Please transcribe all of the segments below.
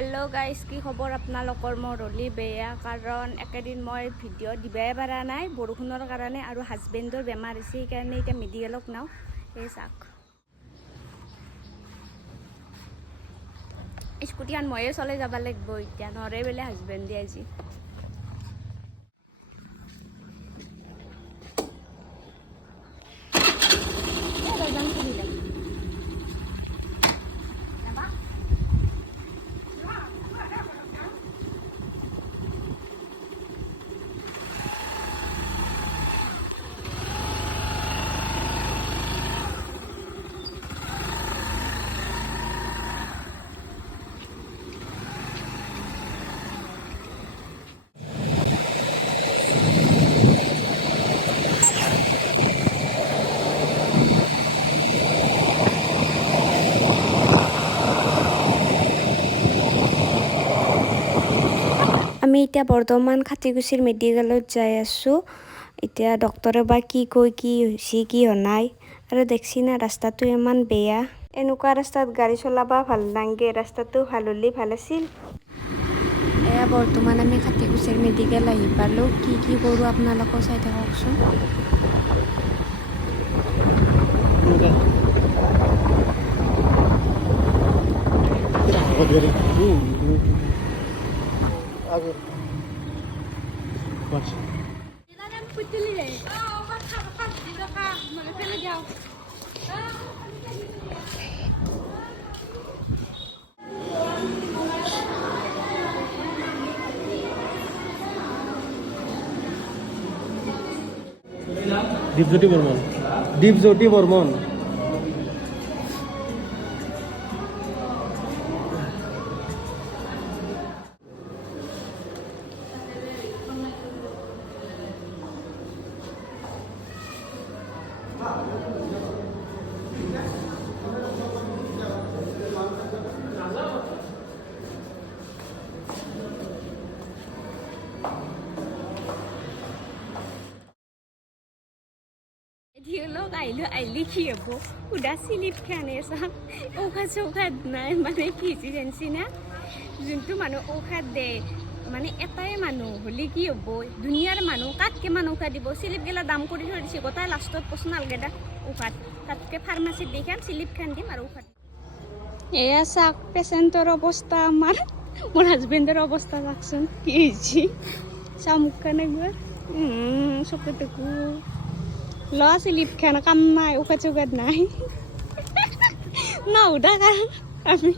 Hello' guys, কি খবৰ আপোনালোকৰ? মোৰ হ'লি বেয়া, কাৰণ একেদিন মই ভিডিঅ' দিবই পৰা নাই বৰষুণৰ কাৰণে, আৰু হাজবেণ্ডৰ বেমাৰ হৈছে, সেইকাৰণে এতিয়া মেডিকেলক নাও। এই চাওক, স্কুটিখন ময়ে চলাই যাব লাগিব এতিয়া, নৰে বোলে হাজবেণ্ডে আজি। আমি এতিয়া বৰ্তমান খাতীগুছিৰ মেডিকেলত যাই আছোঁ। এতিয়া ডক্টৰে বা কি কয়, কি হৈছে কি হোৱা নাই। আৰু দেখছি না ৰাস্তাটো ইমান বেয়া, এনেকুৱা ৰাস্তাত গাড়ী চলাবা ভাল নাংগে, ৰাস্তাটো ভাল হ'লে ভাল আছিল। এয়া বৰ্তমান আমি খাতীগুছিৰ মেডিকেল আহি পালোঁ। কি কৰোঁ আপোনালোকেও চাই থাককচোন। দীপজ্যোতি বৰ্মন। দীপজ্যোতি বৰ্মন। লোক আহিলি কি হ'ব, সুধা চিলিপ খানে চাওক, ঔষধ চৌষধ নাই, মানে কি জানছি না, যোনটো মানুহ ঔষধ দে মানে এটাই মানুহ হ'লে কি হ'ব, দুনিয়াৰ মানুহ কাক কিমান ঔষধ দিব। চিলিপগিলা দাম কৰি থৈ দিছে, গোটাই লাষ্টত পচোন নালগে দা ঔষধ, তাতকৈ ফাৰ্মাচীত দেখান চিলিপ খান দিম আৰু ঔষধ। এয়া চাওক পেচেণ্টৰ অৱস্থা, মোৰ হাজবেণ্ডৰ অৱস্থা চাওকচোন কি হৈছে, চাওঁ মুখখন একবাৰ, চকু টকু ল'ৰা চিলিপ খান, কাম নাই, ঔষধ চৌষধ নাই, নহুদা আমি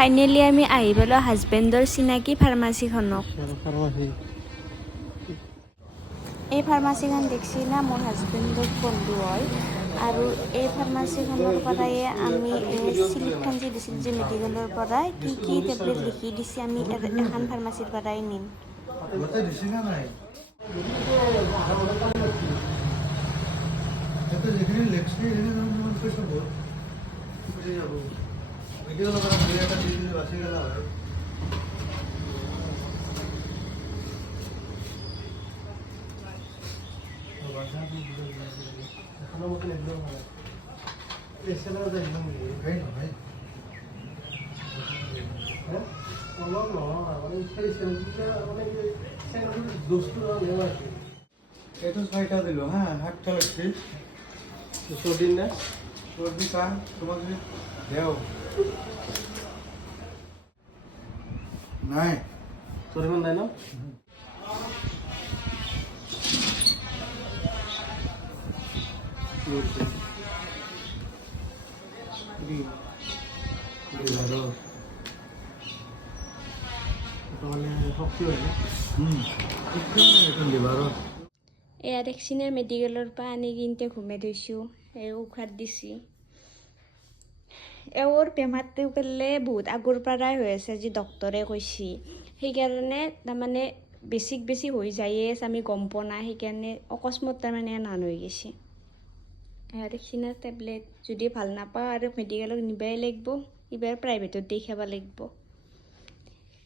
ফাইনেলি আমি আহি পালোঁ হাজবেণ্ডৰ চিনাকি ফাৰ্মাচীখনক। এই ফাৰ্মাচীখন দেখছি না, মোৰ হাজবেণ্ডৰ বন্ধু হয়, আৰু এই ফাৰ্মাচীখনৰ পৰাই আমি চিলিপখন যে দিছিল যে মেডিকেলৰ পৰাই কি টেবলেট লিখি দিছে, আমি এখন ফাৰ্মাচীৰ পৰাই নিম। এইটো 6টা দিলোঁ হা, 7টা লাগছে। চৰ্দি না, চৰ্দি কাহ তোমাক দেও নাই, চৰ্দিমান নাই ন। মানে শক্তি হয় না এখন লিভাৰত এয়া দেখছিনে মেডিকেলৰ পৰা আনি কিনতে ঘুমাই থৈছোঁ এই উশাত দিছি এওঁৰ বেমাৰটো পেলে বহুত আগৰ পৰাই হৈ আছে যি ডক্তৰে কৈছি সেইকাৰণে তাৰমানে বেছি হৈ যায়ে আছে আমি গম পোৱা নাই সেইকাৰণে অকস্মাত তাৰমানে নান হৈ গৈছে এয়া দেখছিনে টেবলেট যদি ভাল নাপাওঁ আৰু মেডিকেলত নিবাই লাগিব এইবাৰ প্ৰাইভেটত দেখাব লাগিব